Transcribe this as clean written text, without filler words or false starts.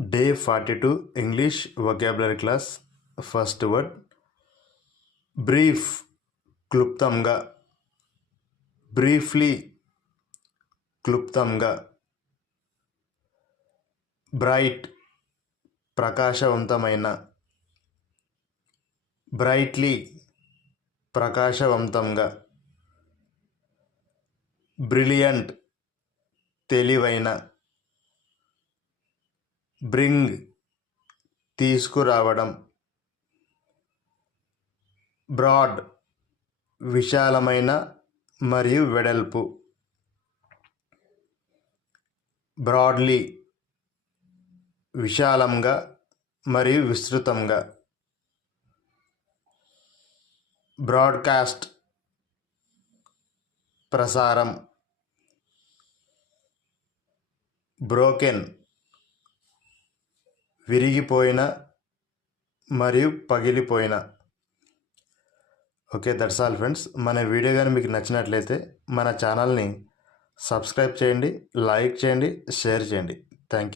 Day 42 English vocabulary class. First word brief, క్లుప్తంగా, briefly, క్లుప్తంగా. Bright, ప్రకాశవంతమైన, బ్రైట్లీ, ప్రకాశవంతంగా. బ్రిలియంట్, తెలివైన. బ్రింగ్, తీసుకురావడం. బ్రాడ్, విశాలమైన మరియు వెడల్పు. బ్రాడ్లీ, విశాలంగా మరియు విస్తృతంగా. బ్రాడ్కాస్ట్, ప్రసారం. బ్రోకెన్, విరిగిపోయిన మరియు పగిలిపోయిన. Okay, that's all friends. మన వీడియో కానీ మీకు నచ్చినట్లయితే మన ఛానల్ని సబ్స్క్రైబ్ చేయండి, లైక్ చేయండి, షేర్ చేయండి. Thank you.